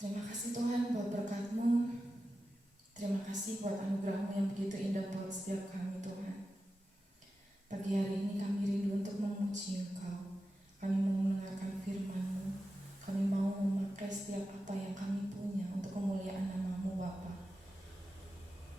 Terima kasih Tuhan buat berkat-Mu. Terima kasih buat anugerah-Mu yang begitu indah buat setiap kami Tuhan. Pagi hari ini kami rindu untuk memuji Engkau. Kami mau mendengarkan firman-Mu. Kami mau memakai setiap apa yang kami punya untuk kemuliaan nama-Mu Bapa.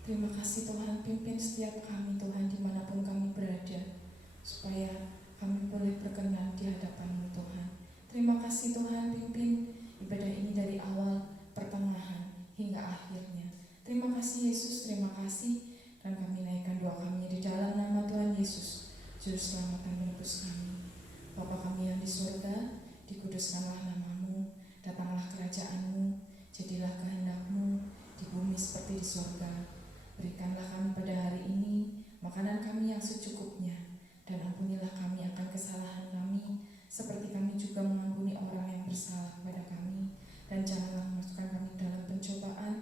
Terima kasih Tuhan, pimpin setiap kami Tuhan dimanapun kami berada, supaya kami boleh berkenan di hadapan-Mu Tuhan. Terima kasih Tuhan, pimpin ibadah ini dari awal, pertengahan, hingga akhirnya. Terima kasih Yesus, terima kasih. Dan kami naikkan doa kami di dalam nama Tuhan Yesus, Juru Selamat dan Penebus kami. Bapa kami yang di surga, dikuduskanlah nama-Mu, datanglah kerajaan-Mu, jadilah kehendak-Mu di bumi seperti di surga. Berikanlah kami pada hari ini makanan kami yang secukupnya, dan ampunilah kami akan kesalahan kami, seperti kami juga mengampuni orang yang bersalah kepada kami. Dan janganlah memasukkan kami dalam pencobaan,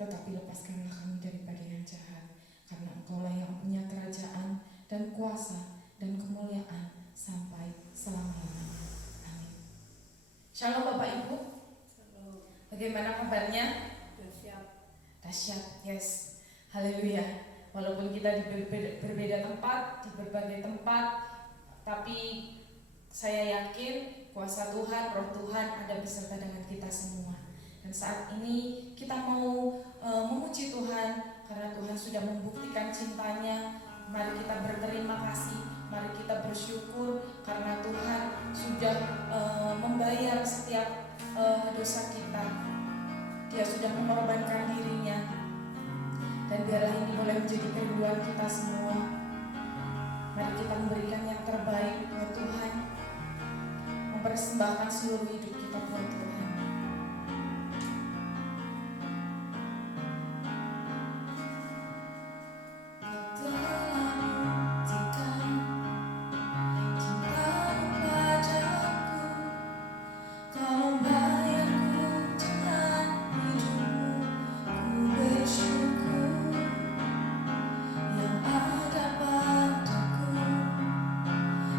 tetapi lepaskanlah kami daripada yang jahat. Karena Engkaulah yang punya kerajaan dan kuasa dan kemuliaan sampai selama-lamanya. Amin. Shalom Bapak Ibu. Shalom. Bagaimana kabarnya? Dahsyat, yes. Haleluya. Walaupun kita di berbeda tempat, di berbagai tempat, tapi saya yakin kuasa Tuhan, roh Tuhan ada beserta dengan kita semua. Dan saat ini kita mau memuji Tuhan karena Tuhan sudah membuktikan cintanya. Mari kita berterima kasih, mari kita bersyukur karena Tuhan sudah membayar setiap dosa kita. Dia sudah mengorbankan dirinya. Dan biarlah ini boleh menjadi kerinduan kita semua. Mari kita memberikan yang terbaik buat Tuhan, mempersembahkan seluruh hidup kita buat Tuhan.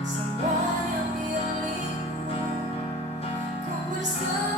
Semua yang milikmu, ku bersama.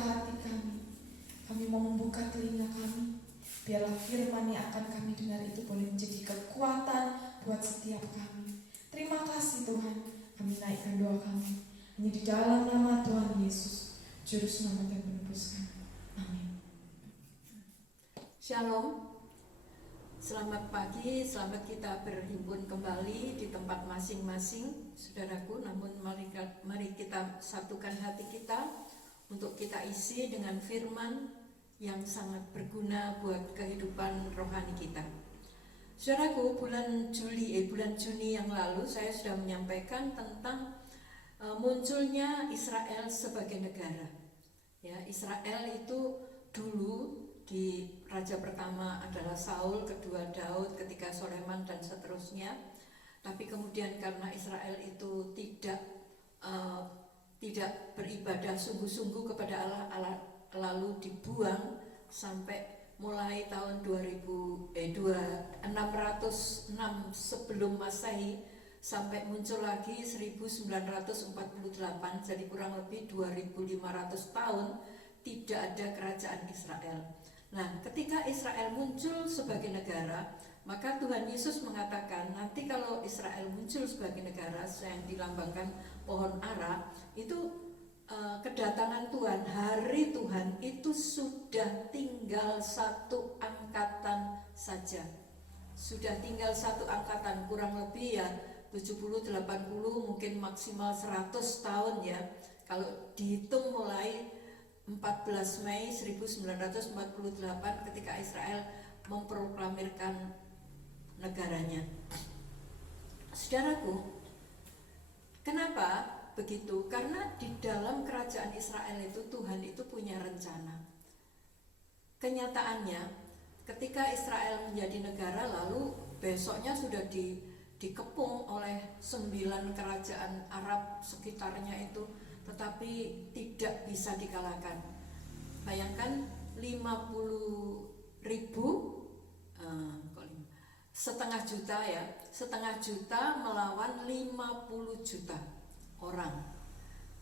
hati kami. Kami mau membuka telinga kami. Biarlah firman yang akan kami dengar itu boleh menjadi kekuatan buat setiap kami. Terima kasih Tuhan. Kami naikkan doa kami hanya di dalam nama Tuhan Yesus, Juru Selamat dan Penebus kami. Amin. Shalom. Selamat pagi, selamat kita berhimpun kembali di tempat masing-masing, saudaraku. Namun mari kita satukan hati kita untuk kita isi dengan firman yang sangat berguna buat kehidupan rohani kita. Saudaraku, bulan Juni yang lalu saya sudah menyampaikan tentang munculnya Israel sebagai negara. Ya, Israel itu dulu di raja pertama adalah Saul, kedua Daud, ketiga Soleman dan seterusnya. Tapi kemudian karena Israel itu tidak beribadah sungguh-sungguh kepada Allah, lalu dibuang sampai mulai tahun 606 sebelum Masehi sampai muncul lagi 1948, jadi kurang lebih 2500 tahun tidak ada kerajaan Israel. Nah, ketika Israel muncul sebagai negara, maka Tuhan Yesus mengatakan nanti kalau Israel muncul sebagai negara yang dilambangkan pohon ara, itu kedatangan Tuhan, hari Tuhan itu sudah tinggal satu angkatan saja. Sudah tinggal satu angkatan, kurang lebih ya 70, 80, mungkin maksimal 100 tahun ya. Kalau dihitung mulai 14 Mei 1948 ketika Israel memproklamirkan negaranya. Saudaraku, kenapa begitu? Karena di dalam kerajaan Israel itu Tuhan itu punya rencana. Kenyataannya ketika Israel menjadi negara, lalu besoknya sudah dikepung oleh 9 kerajaan Arab sekitarnya itu, tetapi tidak bisa dikalahkan. Bayangkan 50.000 setengah juta melawan 50 juta orang.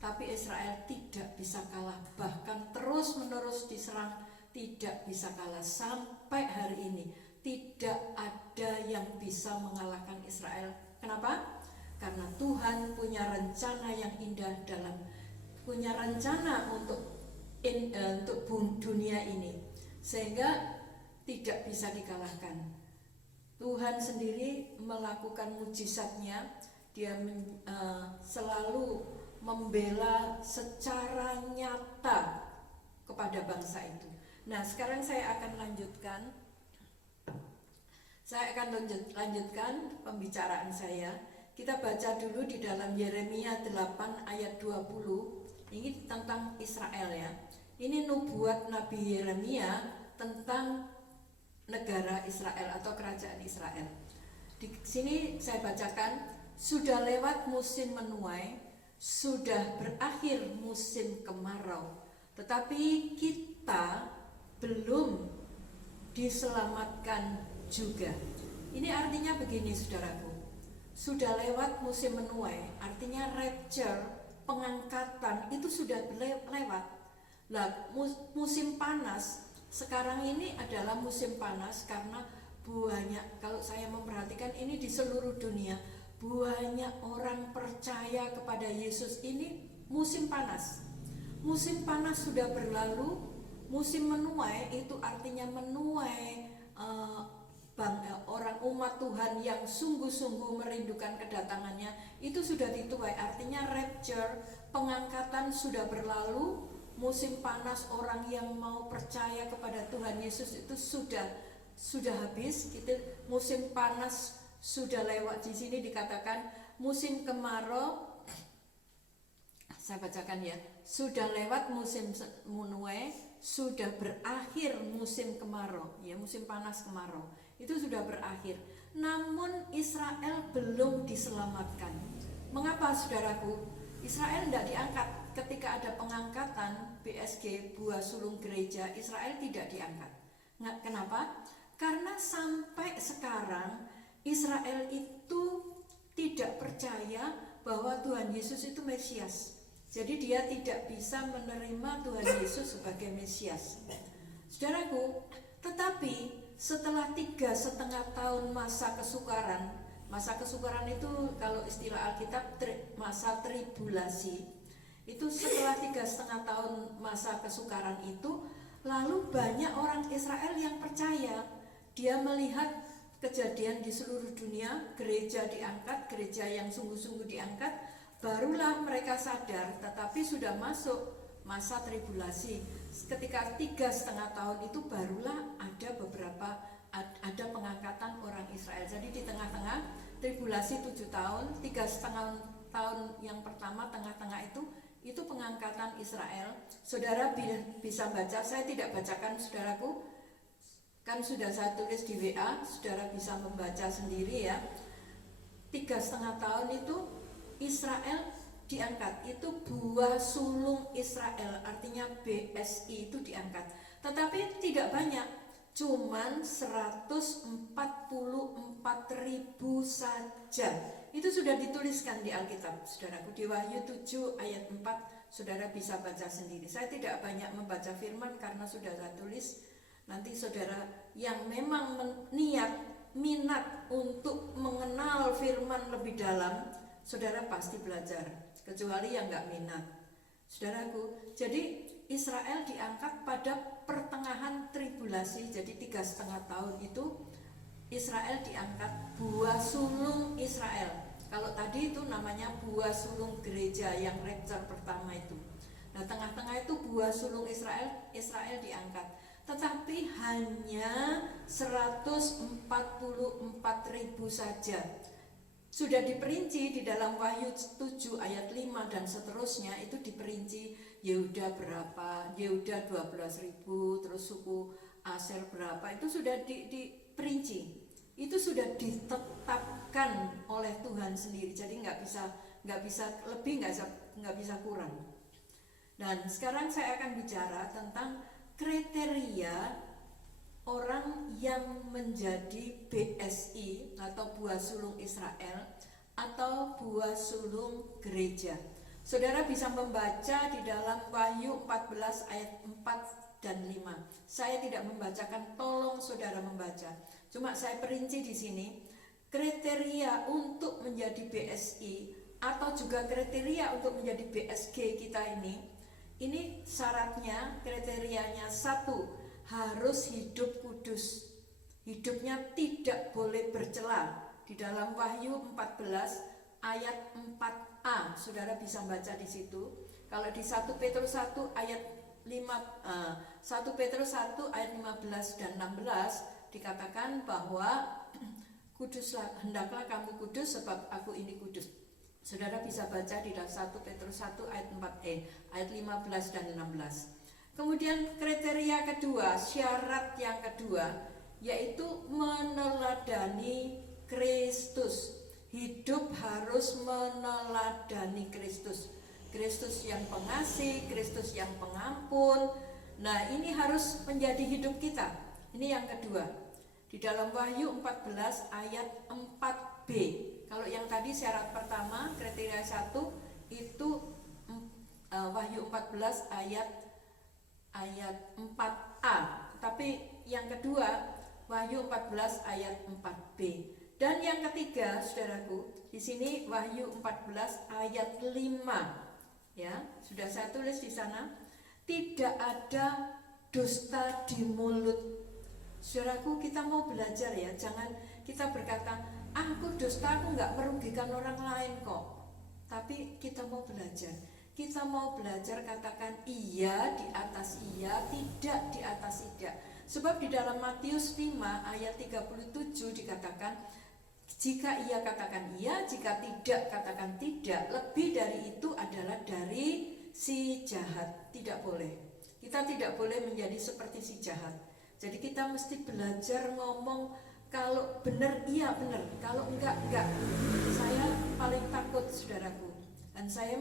Tapi Israel tidak bisa kalah, bahkan terus menerus diserang, tidak bisa kalah sampai hari ini. Tidak ada yang bisa mengalahkan Israel. Kenapa? Karena Tuhan punya rencana yang indah punya rencana untuk dunia ini, sehingga tidak bisa dikalahkan. Tuhan sendiri melakukan mujizatnya. Dia selalu membela secara nyata kepada bangsa itu. Nah, sekarang saya akan lanjutkan pembicaraan saya. Kita baca dulu di dalam Yeremia 8 ayat 20. Ini tentang Israel ya. Ini nubuat Nabi Yeremia tentang negara Israel atau kerajaan Israel. Di sini saya bacakan, sudah lewat musim menuai, sudah berakhir musim kemarau, tetapi kita belum diselamatkan juga. Ini artinya begini saudaraku, sudah lewat musim menuai, artinya rapture, pengangkatan itu sudah lewat. Nah, musim panas sekarang ini adalah musim panas karena banyak, kalau saya memperhatikan ini di seluruh dunia, banyak orang percaya kepada Yesus. Ini musim panas. Musim panas sudah berlalu. Musim menuai itu artinya menuai orang umat Tuhan yang sungguh-sungguh merindukan kedatangannya, itu sudah dituai. Artinya rapture, pengangkatan sudah berlalu. Musim panas orang yang mau percaya kepada Tuhan Yesus itu sudah habis. Musim panas sudah lewat. Di sini dikatakan musim kemarau, saya bacakan ya, sudah lewat musim menuai, sudah berakhir musim kemarau ya, musim panas kemarau itu sudah berakhir. Namun Israel belum diselamatkan. Mengapa saudaraku? Israel tidak diangkat. Ketika ada pengangkatan BSG, buah sulung gereja, Israel tidak diangkat. Kenapa? Karena sampai sekarang Israel itu tidak percaya bahwa Tuhan Yesus itu Mesias. Jadi dia tidak bisa menerima Tuhan Yesus sebagai Mesias. Saudaraku, tetapi setelah 3,5 tahun masa kesukaran itu kalau istilah Alkitab masa tribulasi, itu setelah 3,5 tahun masa kesukaran itu, lalu banyak orang Israel yang percaya. Dia melihat kejadian di seluruh dunia, gereja diangkat, gereja yang sungguh-sungguh diangkat, barulah mereka sadar. Tetapi sudah masuk masa tribulasi. Ketika 3,5 tahun itu barulah ada pengangkatan orang Israel. Jadi di tengah-tengah tribulasi 7 tahun, 3,5 tahun yang pertama, tengah-tengah itu pengangkatan Israel. Saudara bisa baca, saya tidak bacakan saudaraku, kan sudah saya tulis di WA, saudara bisa membaca sendiri ya. 3,5 tahun itu Israel diangkat, itu buah sulung Israel, artinya BSI itu diangkat. Tetapi tidak banyak, cuman 144.000 saja. Itu sudah dituliskan di Alkitab, saudaraku, di Wahyu 7 ayat 4, saudara bisa baca sendiri. Saya tidak banyak membaca firman karena sudah saya tulis. Nanti saudara yang memang minat untuk mengenal firman lebih dalam, saudara pasti belajar, kecuali yang nggak minat. Saudaraku, jadi Israel diangkat pada pertengahan tribulasi, jadi 3,5 tahun itu Israel diangkat, buah sulung Israel. Kalau tadi itu namanya buah sulung gereja yang rapture pertama itu. Nah, tengah-tengah itu buah sulung Israel diangkat. Tetapi hanya 144.000 saja. Sudah diperinci di dalam Wahyu 7 ayat 5 dan seterusnya, itu diperinci Yehuda berapa, Yehuda 12.000, terus suku Aser berapa, itu sudah diperinci. Itu sudah ditetapkan oleh Tuhan sendiri. Jadi nggak bisa lebih, nggak bisa kurang. Dan sekarang saya akan bicara tentang kriteria orang yang menjadi BSI atau buah sulung Israel atau buah sulung gereja. Saudara bisa membaca di dalam Wahyu 14 ayat 4 dan 5. Saya tidak membacakan, tolong saudara membaca. Cuma saya perinci di sini kriteria untuk menjadi BSI atau juga kriteria untuk menjadi BSG kita ini syaratnya, kriterianya: 1, harus hidup kudus. Hidupnya tidak boleh bercela. Di dalam Wahyu 14 ayat 4a, saudara bisa baca di situ. Kalau di 1 Petrus 1 ayat 1 Petrus 1 ayat 15 dan 16 dikatakan bahwa kuduslah, hendaklah kamu kudus sebab aku ini kudus. Saudara bisa baca di dalam 1 Petrus 1 ayat 4e, ayat 15 dan 16. Kemudian kriteria kedua, syarat yang kedua, yaitu meneladani Kristus. Hidup harus meneladani Kristus. Kristus yang pengasih, Kristus yang pengampun. Nah, ini harus menjadi hidup kita. Ini yang kedua. Di dalam Wahyu 14 ayat 4b. Kalau yang tadi syarat pertama, kriteria 1 itu Wahyu 14 ayat 4a. Tapi yang kedua Wahyu 14 ayat 4b. Dan yang ketiga, saudaraku, di sini Wahyu 14 ayat 5. Ya, sudah saya tulis di sana. Tidak ada dusta di mulut. Saudaraku, kita mau belajar ya, jangan kita berkata, aku dusta, aku nggak merugikan orang lain kok. Tapi kita mau belajar. Kita mau belajar katakan iya di atas iya, tidak di atas tidak. Sebab di dalam Matius 5 ayat 37 dikatakan, jika iya katakan iya, jika tidak katakan tidak. Lebih dari itu adalah dari si jahat. Tidak boleh. Kita tidak boleh menjadi seperti si jahat. Jadi kita mesti belajar ngomong, kalau benar iya benar, kalau enggak. Saya paling takut, saudaraku. Dan saya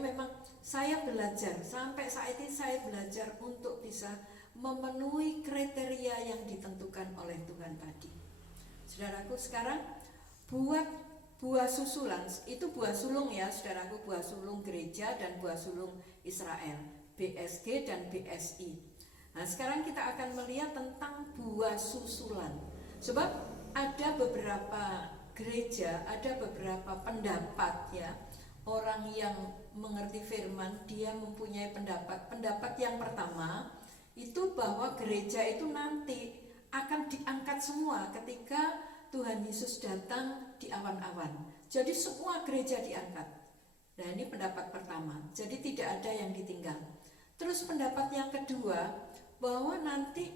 belajar, sampai saat ini saya belajar untuk bisa memenuhi kriteria yang ditentukan oleh Tuhan tadi. Saudaraku, sekarang buat buah susulan, itu buah sulung ya saudaraku, buah sulung gereja dan buah sulung Israel, BSG dan BSI. Nah, sekarang kita akan melihat tentang buah susulan. Sebab ada beberapa gereja, ada beberapa pendapat ya. Orang yang mengerti firman, dia mempunyai pendapat. Pendapat yang pertama itu bahwa gereja itu nanti akan diangkat semua ketika Tuhan Yesus datang di awan-awan. Jadi semua gereja diangkat. Nah, ini pendapat pertama. Jadi tidak ada yang ditinggal. Terus pendapat yang kedua, bahwa nanti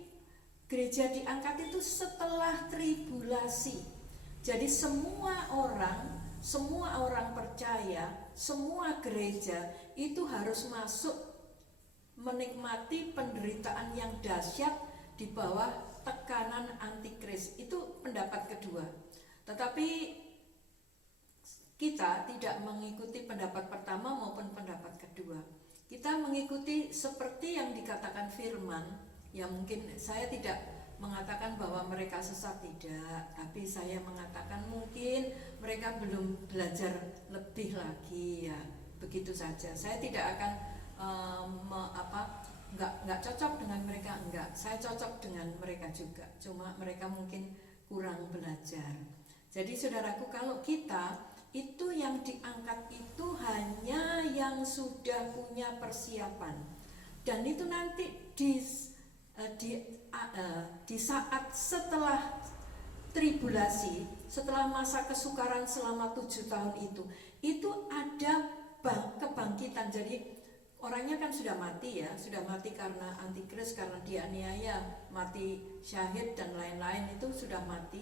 gereja diangkat itu setelah tribulasi. Jadi semua orang percaya, semua gereja itu harus masuk menikmati penderitaan yang dahsyat di bawah tekanan antikris. Itu pendapat kedua. Tetapi kita tidak mengikuti pendapat pertama maupun pendapat kedua. Kita mengikuti seperti yang dikatakan firman. Ya, mungkin saya tidak mengatakan bahwa mereka sesat, tidak, tapi saya mengatakan mungkin mereka belum belajar lebih lagi, ya begitu saja. Saya tidak akan nggak cocok dengan mereka, enggak. Saya cocok dengan mereka juga, cuma mereka mungkin kurang belajar. Jadi saudaraku, kalau kita itu yang diangkat itu hanya yang sudah punya persiapan, dan itu nanti di saat setelah tribulasi, setelah masa kesukaran selama 7 tahun itu ada kebangkitan. Jadi orangnya kan sudah mati ya, sudah mati karena antikris, karena dianiaya, mati syahid dan lain-lain, itu sudah mati.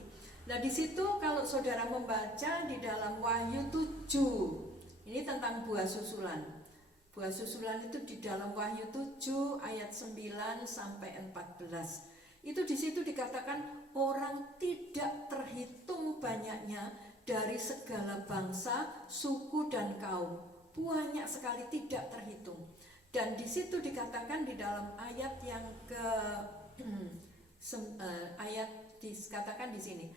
Nah, di situ kalau saudara membaca di dalam Wahyu 7, ini tentang buah susulan. Buah susulan itu di dalam Wahyu 7 ayat 9 sampai 14. Itu di situ dikatakan orang tidak terhitung banyaknya dari segala bangsa, suku dan kaum. Banyak sekali, tidak terhitung. Dan di situ dikatakan di dalam ayat yang dikatakan di sini.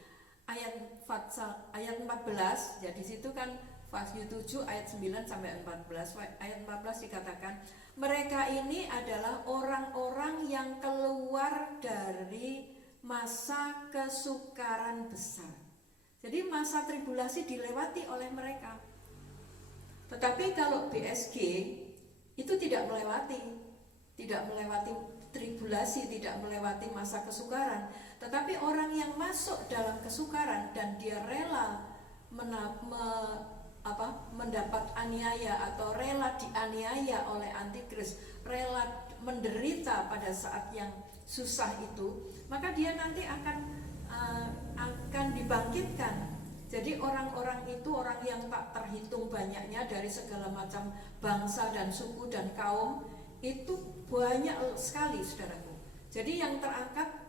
Ayat 14, ya di situ kan Wahyu 7 ayat 9 sampai 14. Ayat 14 dikatakan, mereka ini adalah orang-orang yang keluar dari masa kesukaran besar. Jadi masa tribulasi dilewati oleh mereka. Tetapi kalau BSG itu tidak melewati tribulasi, tidak melewati masa kesukaran. Tetapi orang yang masuk dalam kesukaran dan dia rela mendapat aniaya atau rela dianiaya oleh antikris, rela menderita pada saat yang susah itu, maka dia nanti akan dibangkitkan. Jadi orang-orang itu orang yang tak terhitung banyaknya dari segala macam bangsa dan suku dan kaum, itu banyak sekali saudaraku. Jadi yang terangkat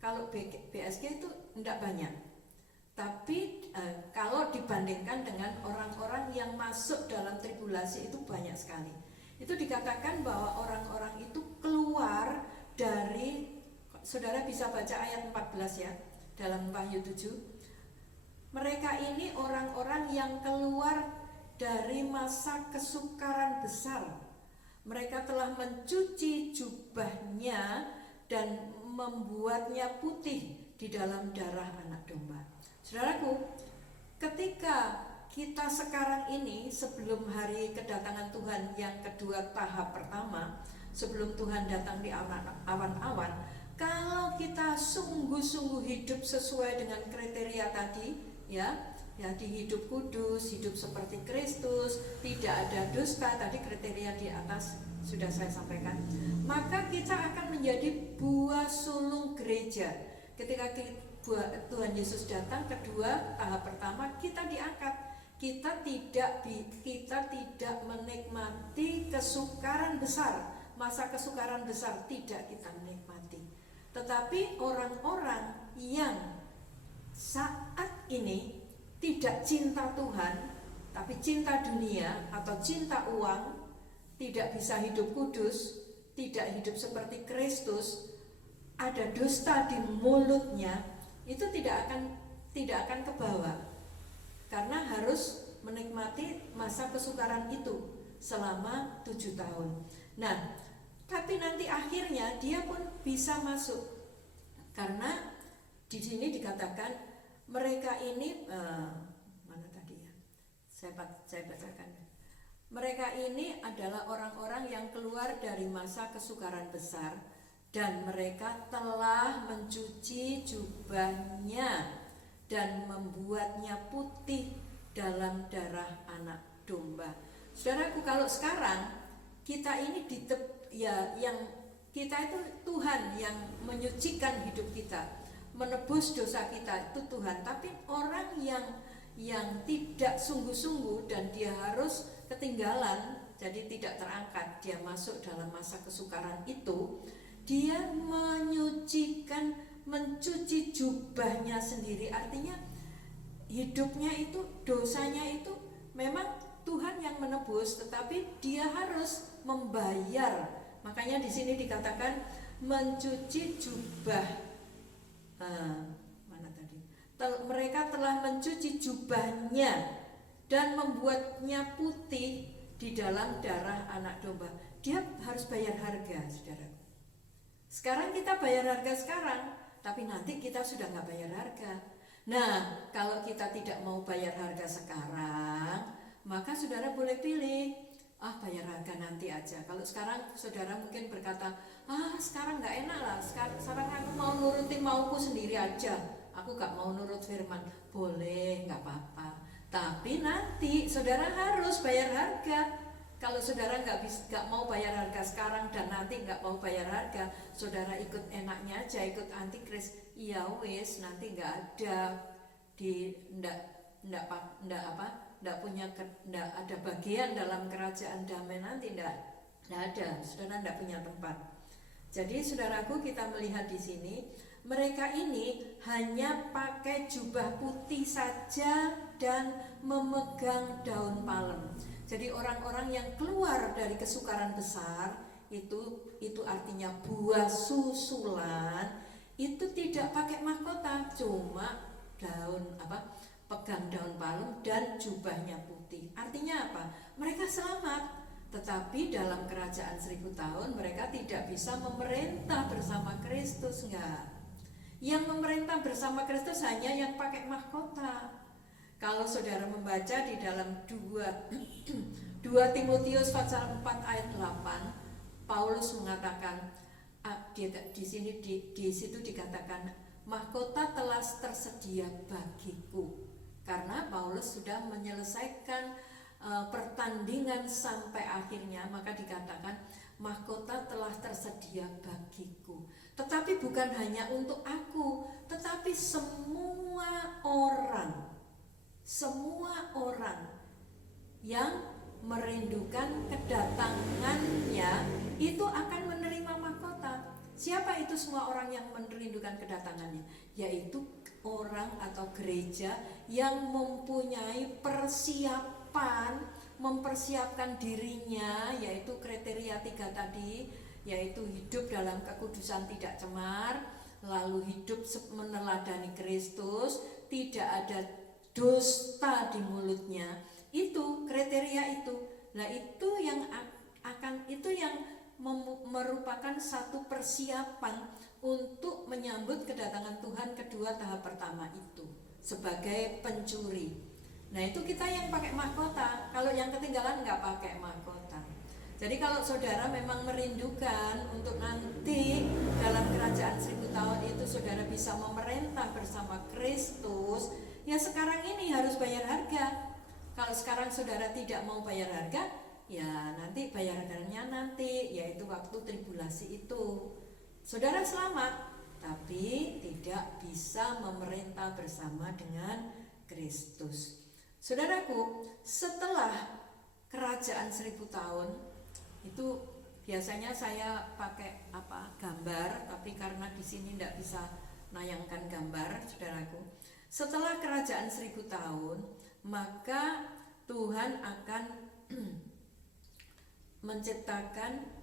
kalau BSG itu tidak banyak. Tapi kalau dibandingkan dengan orang-orang yang masuk dalam tribulasi itu banyak sekali. Itu dikatakan bahwa orang-orang itu keluar dari, saudara bisa baca ayat 14 ya, dalam Wahyu 7. Mereka ini orang-orang yang keluar dari masa kesukaran besar. Mereka telah mencuci jubahnya dan membuatnya putih di dalam darah anak domba. Saudaraku, ketika kita sekarang ini sebelum hari kedatangan Tuhan yang kedua tahap pertama, sebelum Tuhan datang di awan-awan, kalau kita sungguh-sungguh hidup sesuai dengan kriteria tadi, ya di hidup kudus, hidup seperti Kristus, tidak ada dusta, tadi kriteria di atas sudah saya sampaikan, maka kita akan menjadi buah sulung gereja. Ketika Tuhan Yesus datang kedua, tahap pertama, kita diangkat. Kita tidak menikmati kesukaran besar, masa kesukaran besar tidak kita menikmati. Tetapi orang-orang yang saat ini tidak cinta Tuhan, tapi cinta dunia atau cinta uang, tidak bisa hidup kudus, tidak hidup seperti Kristus, ada dusta di mulutnya, itu tidak akan ke bawah, karena harus menikmati masa kesukaran itu. selama 7 tahun. Nah, tapi nanti akhirnya dia pun bisa masuk, karena di sini dikatakan mereka ini mana tadi ya? Saya bacakan. Mereka ini adalah orang-orang yang keluar dari masa kesukaran besar, dan mereka telah mencuci jubahnya dan membuatnya putih dalam darah anak domba. Saudaraku, kalau sekarang kita ini yang kita itu Tuhan yang menyucikan hidup kita, menebus dosa kita itu Tuhan. Tapi orang yang tidak sungguh-sungguh dan dia harus ketinggalan, jadi tidak terangkat, dia masuk dalam masa kesukaran itu, dia mencuci jubahnya sendiri. Artinya hidupnya itu, dosanya itu memang Tuhan yang menebus, tetapi dia harus membayar. Makanya di sini dikatakan mencuci jubah. Mana tadi? Mereka telah mencuci jubahnya dan membuatnya putih di dalam darah anak domba. Dia harus bayar harga, saudara. Sekarang kita bayar harga sekarang, tapi nanti kita sudah nggak bayar harga. Nah, kalau kita tidak mau bayar harga sekarang, maka saudara boleh pilih, bayar harga nanti aja. Kalau sekarang saudara mungkin berkata, sekarang nggak enak lah, sekarang aku mau nurutin mauku sendiri aja, aku nggak mau nurut firman. Boleh, nggak apa-apa. Tapi nanti saudara harus bayar harga. Kalau saudara nggak mau bayar harga sekarang dan nanti nggak mau bayar harga, saudara ikut enaknya aja, ikut antikris, ya wis, nanti nggak ada nggak ada bagian dalam kerajaan damai, nanti nggak ada, saudara nggak punya tempat. Jadi saudaraku, kita melihat di sini mereka ini hanya pakai jubah putih saja dan memegang daun palem. Jadi orang-orang yang keluar dari kesukaran besar itu artinya buah susulan, itu tidak pakai mahkota, cuma pegang daun palem dan jubahnya putih. Artinya apa? Mereka selamat, tetapi dalam kerajaan 1000 tahun mereka tidak bisa memerintah bersama Kristus, enggak. Yang memerintah bersama Kristus hanya yang pakai mahkota. Kalau saudara membaca di dalam 2 Timotius pasal 4 ayat 8, Paulus mengatakan di situ dikatakan mahkota telah tersedia bagiku, karena Paulus sudah menyelesaikan pertandingan sampai akhirnya, maka dikatakan mahkota telah tersedia bagiku. Tetapi bukan hanya untuk aku, tetapi semua orang yang merindukan kedatangannya itu akan menerima mahkota. Siapa itu semua orang yang merindukan kedatangannya? Yaitu orang atau gereja yang mempunyai mempersiapkan dirinya, yaitu kriteria 3 tadi, yaitu hidup dalam kekudusan tidak cemar, lalu hidup meneladani Kristus, tidak ada dusta di mulutnya. Itu kriteria itu. Nah, itu yang merupakan satu persiapan untuk menyambut kedatangan Tuhan kedua tahap pertama itu sebagai pencuri. Nah, itu kita yang pakai mahkota. Kalau yang ketinggalan nggak pakai mahkota. Jadi kalau saudara memang merindukan untuk nanti dalam kerajaan 1000 tahun itu saudara bisa memerintah bersama Kristus, ya sekarang ini harus bayar harga. Kalau sekarang saudara tidak mau bayar harga, ya nanti bayar harganya nanti, yaitu waktu tribulasi itu. Saudara selamat, tapi tidak bisa memerintah bersama dengan Kristus. Saudaraku, setelah kerajaan 1000 tahun itu biasanya saya pakai gambar, tapi karena di sini tidak bisa nayangkan gambar, saudaraku. Setelah kerajaan 1000 tahun, maka Tuhan akan menciptakan,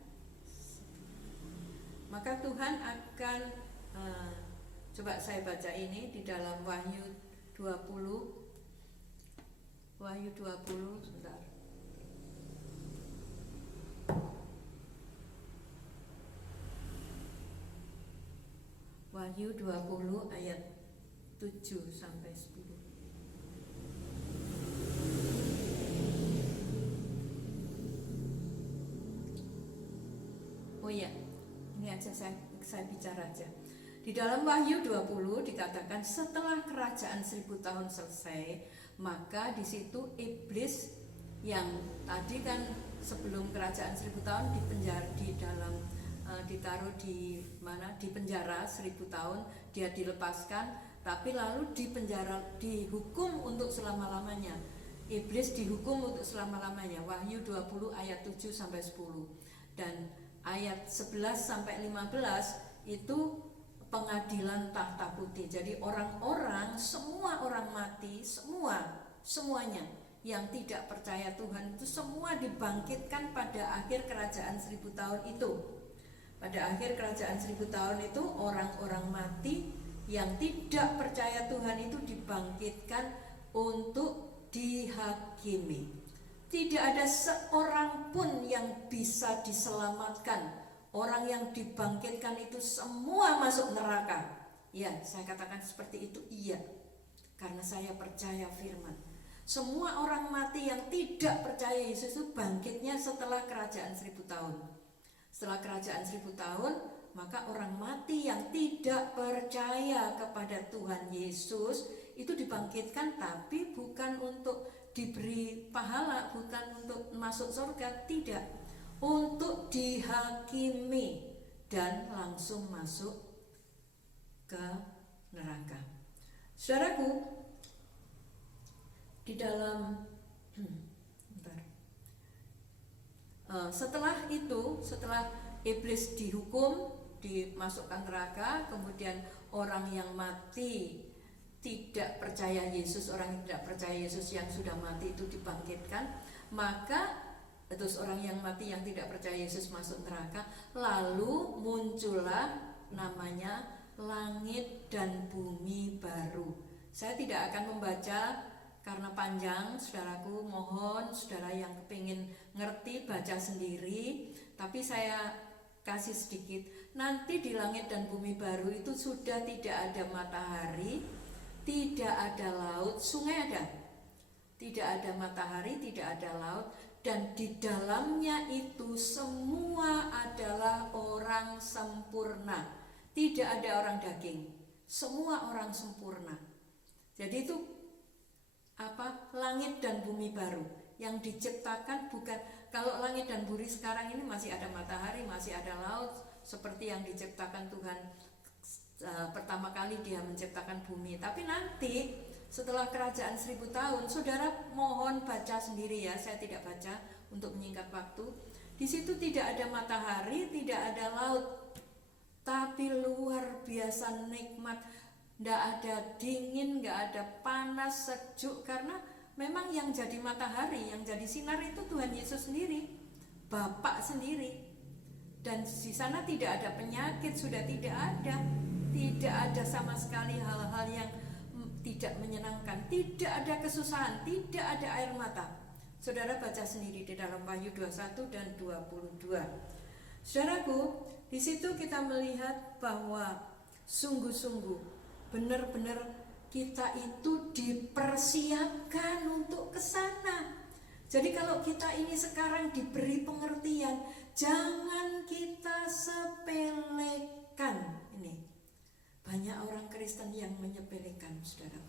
coba saya baca ini di dalam Wahyu 20 sebentar. Wahyu 20 ayat 7 sampai 10. Oh iya, ini aja saya bicara aja. Di dalam Wahyu 20 dikatakan setelah kerajaan 1000 tahun selesai, maka di situ iblis yang tadi kan sebelum kerajaan 1000 tahun dipenjara di dalam ditaruh di mana, di penjara 1000 tahun, dia dilepaskan, tapi lalu di penjara dihukum untuk selama-lamanya. Iblis dihukum untuk selama-lamanya. Wahyu 20 ayat 7 sampai 10. Dan ayat 11 sampai 15 itu pengadilan tahta putih. Jadi orang-orang, semua orang mati, semuanya yang tidak percaya Tuhan itu semua dibangkitkan pada akhir kerajaan 1000 tahun itu. Pada akhir kerajaan 1000 tahun itu orang-orang mati yang tidak percaya Tuhan itu dibangkitkan untuk dihakimi. Tidak ada seorang pun yang bisa diselamatkan. Orang yang dibangkitkan itu semua masuk neraka. Ya, saya katakan seperti itu, iya. Karena saya percaya firman. Semua orang mati yang tidak percaya Yesus itu bangkitnya setelah kerajaan 1000 tahun. Setelah kerajaan 1000 tahun, maka orang mati yang tidak percaya kepada Tuhan Yesus itu dibangkitkan, tapi bukan untuk diberi pahala, bukan untuk masuk surga, tidak, untuk dihakimi dan langsung masuk ke neraka. Saudaraku, di dalam setelah itu, setelah iblis dihukum, dimasukkan neraka, kemudian orang yang mati tidak percaya Yesus, orang yang tidak percaya Yesus yang sudah mati itu dibangkitkan, maka terus orang yang mati yang tidak percaya Yesus masuk neraka. Lalu muncullah namanya langit dan bumi baru. Saya tidak akan membaca karena panjang, saudaraku, mohon saudara yang kepingin ngerti baca sendiri, tapi saya kasih sedikit. Nanti di langit dan bumi baru itu sudah tidak ada matahari, tidak ada laut, sungai ada, tidak ada matahari, tidak ada laut, dan di dalamnya itu semua adalah orang sempurna. Tidak ada orang daging, semua orang sempurna. Jadi itu apa? Langit dan bumi baru yang diciptakan. Bukan, kalau langit dan bumi sekarang ini masih ada matahari, masih ada laut, seperti yang diciptakan Tuhan pertama kali dia menciptakan bumi. Tapi nanti setelah kerajaan 1000 tahun, saudara mohon baca sendiri ya, saya tidak baca untuk menyingkat waktu. Di situ tidak ada matahari, tidak ada laut, tapi luar biasa nikmat. Tidak ada dingin, tidak ada panas, sejuk, karena memang yang jadi matahari, yang jadi sinar itu Tuhan Yesus sendiri, Bapa sendiri. Dan di sana tidak ada penyakit, sudah tidak ada sama sekali hal-hal yang tidak menyenangkan, tidak ada kesusahan, tidak ada air mata. Saudara baca sendiri di dalam Wahyu 21 dan 22. Saudaraku, di situ kita melihat bahwa sungguh-sungguh benar-benar kita itu dipersiapkan untuk ke sana. Jadi kalau kita ini sekarang diberi pengertian, jangan kita sepelekan ini. Banyak orang Kristen yang menyepelekan, saudara.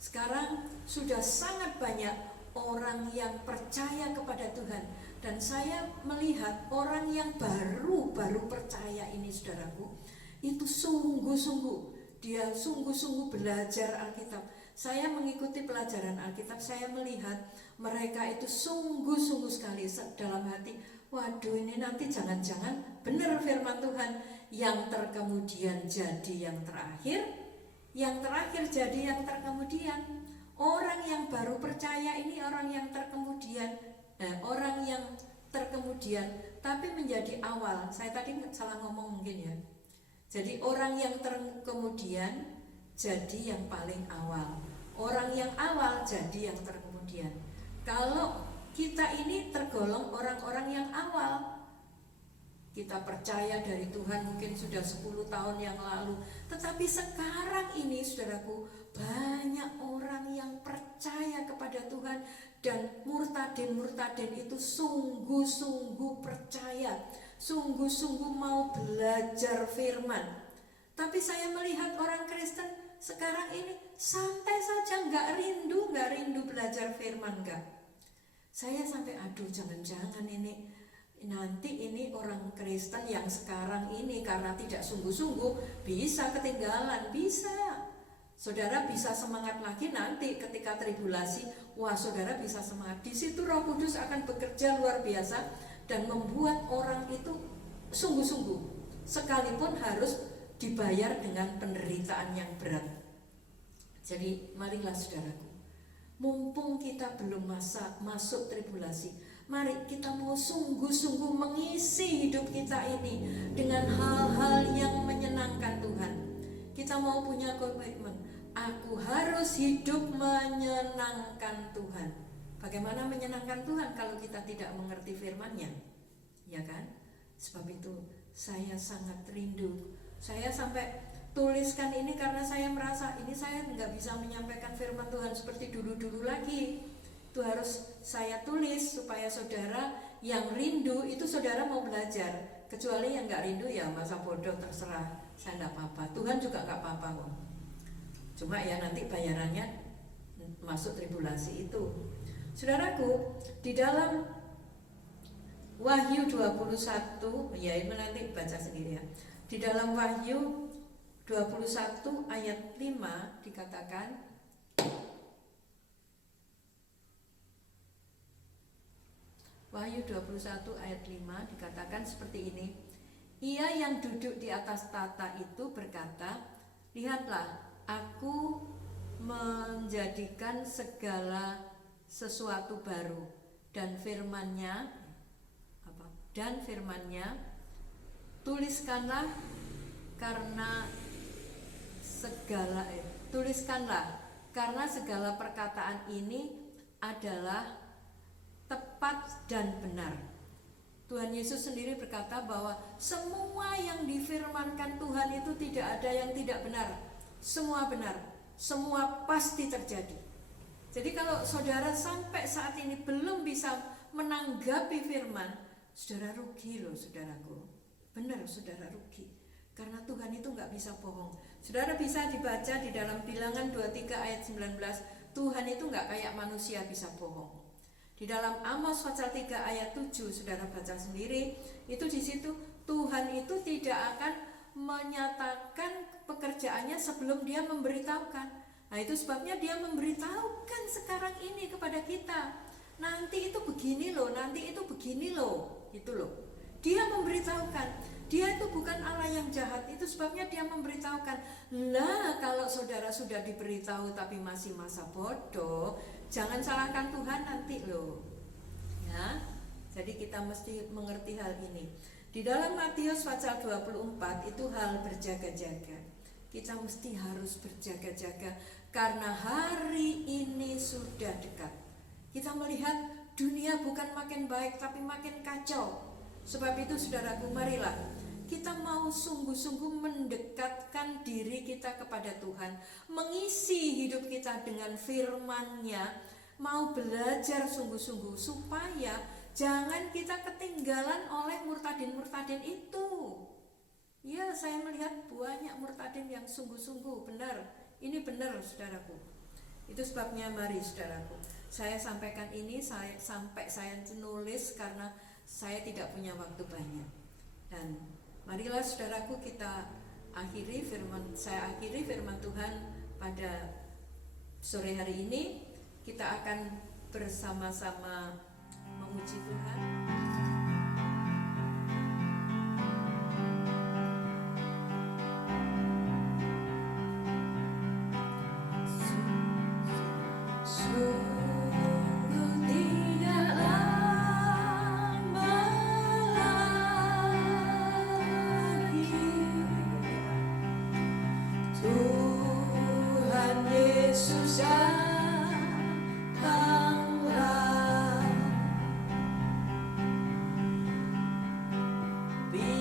Sekarang sudah sangat banyak orang yang percaya kepada Tuhan, dan saya melihat orang yang baru percaya ini, saudaraku, itu dia sungguh-sungguh belajar Alkitab. Saya mengikuti pelajaran Alkitab, saya melihat mereka itu sungguh-sungguh sekali dalam hati. Waduh, ini nanti jangan-jangan benar firman Tuhan, yang terkemudian jadi yang terakhir jadi yang terkemudian. Orang yang baru percaya ini orang yang terkemudian, tapi menjadi awal. Saya tadi salah ngomong mungkin ya. Jadi orang yang terkemudian jadi yang paling awal, orang yang awal jadi yang terkemudian. Kalau kita ini tergolong orang-orang yang awal, Kita percaya dari Tuhan mungkin sudah 10 tahun yang lalu. Tetapi sekarang ini saudaraku, banyak orang yang percaya kepada Tuhan. Dan murtadin-murtadin itu sungguh-sungguh percaya, sungguh-sungguh mau belajar firman. Tapi saya melihat orang Kristen sekarang ini santai saja, nggak rindu belajar firman, nggak. Saya sampai aduh, jangan-jangan ini orang Kristen yang sekarang ini karena tidak sungguh-sungguh bisa ketinggalan. Bisa. Saudara bisa semangat lagi nanti ketika tribulasi. Wah, saudara bisa semangat. Di situ Roh Kudus akan bekerja luar biasa dan membuat orang itu sungguh-sungguh, sekalipun harus dibayar dengan penderitaan yang berat. Jadi marilah saudaraku, mumpung kita belum masuk tribulasi, mari kita mau sungguh-sungguh mengisi hidup kita ini dengan hal-hal yang menyenangkan Tuhan. Kita mau punya komitmen, aku harus hidup menyenangkan Tuhan. Bagaimana menyenangkan Tuhan kalau kita tidak mengerti firman-Nya? Ya kan? Sebab itu saya sangat rindu. Saya sampai tuliskan ini karena saya merasa ini saya nggak bisa menyampaikan firman Tuhan seperti dulu-dulu lagi. Itu harus saya tulis supaya saudara yang rindu itu saudara mau belajar. Kecuali yang nggak rindu ya masa bodoh, terserah, saya nggak apa-apa. Tuhan juga nggak apa-apa kok. Cuma ya nanti bayarannya masuk tribulasi itu. Saudaraku, di dalam Wahyu 21, ya ini nanti baca sendiri ya. Di dalam Wahyu 21 ayat 5 dikatakan, Wahyu 21 ayat 5 dikatakan seperti ini. Ia yang duduk di atas tata itu berkata, lihatlah, aku menjadikan segala sesuatu baru, dan firman-Nya tuliskanlah karena segala perkataan ini adalah tepat dan benar. Tuhan Yesus sendiri berkata bahwa semua yang difirmankan Tuhan itu tidak ada yang tidak benar. Semua benar, semua pasti terjadi. Jadi kalau saudara sampai saat ini belum bisa menanggapi firman, saudara rugi loh saudaraku. Benar, saudara rugi. Karena Tuhan itu gak bisa bohong. Saudara bisa dibaca di dalam Bilangan 23 ayat 19. Tuhan itu gak kayak manusia bisa bohong. Di dalam Amos pasal 3 ayat 7, saudara baca sendiri, itu di situ Tuhan itu tidak akan menyatakan pekerjaannya sebelum Dia memberitahukan. Nah, itu sebabnya Dia memberitahukan sekarang ini kepada kita. Nanti itu begini loh, nanti itu begini loh, itu loh. Dia memberitahukan. Dia itu bukan Allah yang jahat. Itu sebabnya Dia memberitahukan. Lah, kalau saudara sudah diberitahu tapi masih masa bodoh, jangan salahkan Tuhan nanti loh. Ya. Jadi kita mesti mengerti hal ini. Di dalam Matius pasal 24 itu hal berjaga-jaga. Kita mesti harus berjaga-jaga karena hari ini sudah dekat. Kita melihat dunia bukan makin baik tapi makin kacau. Sebab itu saudaraku, marilah kita mau sungguh-sungguh mendekatkan diri kita kepada Tuhan, mengisi hidup kita dengan firman-Nya, mau belajar sungguh-sungguh supaya jangan kita ketinggalan oleh murtadin-murtadin itu. Ya, saya melihat banyak murtadin yang sungguh-sungguh benar. Ini benar saudaraku. Itu sebabnya mari saudaraku, saya sampaikan ini, saya nulis karena saya tidak punya waktu banyak. Dan marilah saudaraku kita saya akhiri firman Tuhan pada sore hari ini. Kita akan bersama-sama memuji Tuhan. Be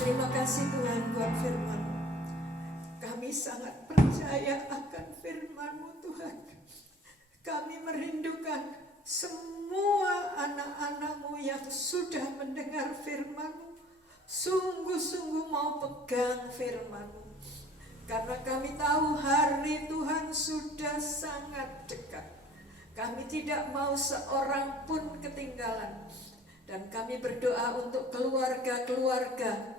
Terima kasih Tuhan buat firman. Kami sangat percaya akan firman-Mu Tuhan. Kami merindukan semua anak-anak-Mu yang sudah mendengar firman-Mu sungguh-sungguh mau pegang firman-Mu. Karena kami tahu hari Tuhan sudah sangat dekat. Kami tidak mau seorang pun ketinggalan. Dan kami berdoa untuk keluarga-keluarga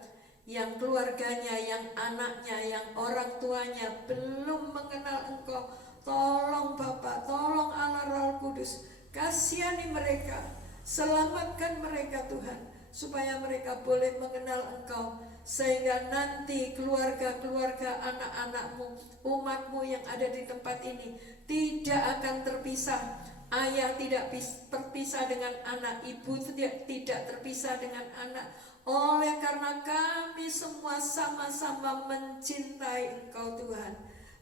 yang keluarganya, yang anaknya, yang orang tuanya belum mengenal Engkau. Tolong Bapa, tolong Allah Roh Kudus, kasihani mereka, selamatkan mereka Tuhan, supaya mereka boleh mengenal Engkau, sehingga nanti keluarga-keluarga anak-anak-Mu, umat-Mu yang ada di tempat ini tidak akan terpisah. Ayah tidak terpisah dengan anak, ibu tidak terpisah dengan anak. Oleh karena kami semua sama-sama mencintai Engkau Tuhan.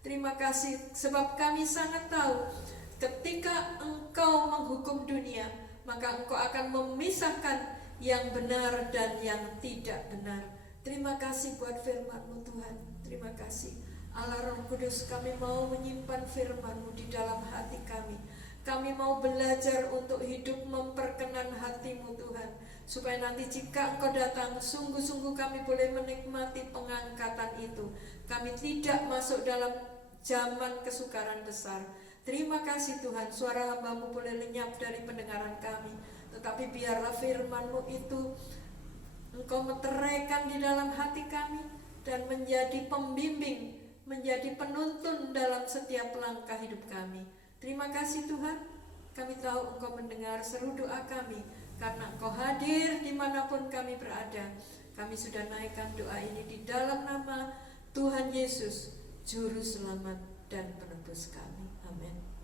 Terima kasih sebab kami sangat tahu ketika Engkau menghukum dunia, maka Engkau akan memisahkan yang benar dan yang tidak benar. Terima kasih buat firman-Mu Tuhan. Terima kasih Allah Roh Kudus, kami mau menyimpan firman-Mu di dalam hati kami. Kami mau belajar untuk hidup memperkenan hati-Mu Tuhan, supaya nanti jika Engkau datang, sungguh-sungguh kami boleh menikmati pengangkatan itu. Kami tidak masuk dalam zaman kesukaran besar. Terima kasih Tuhan, suara hamba-Mu boleh lenyap dari pendengaran kami, tetapi biarlah firman-Mu itu Engkau meteraikan di dalam hati kami dan menjadi pembimbing, menjadi penuntun dalam setiap langkah hidup kami. Terima kasih Tuhan, kami tahu Engkau mendengar seru doa kami, karena Engkau hadir dimanapun kami berada. Kami sudah naikkan doa ini di dalam nama Tuhan Yesus, Juru Selamat dan Penebus kami. Amin.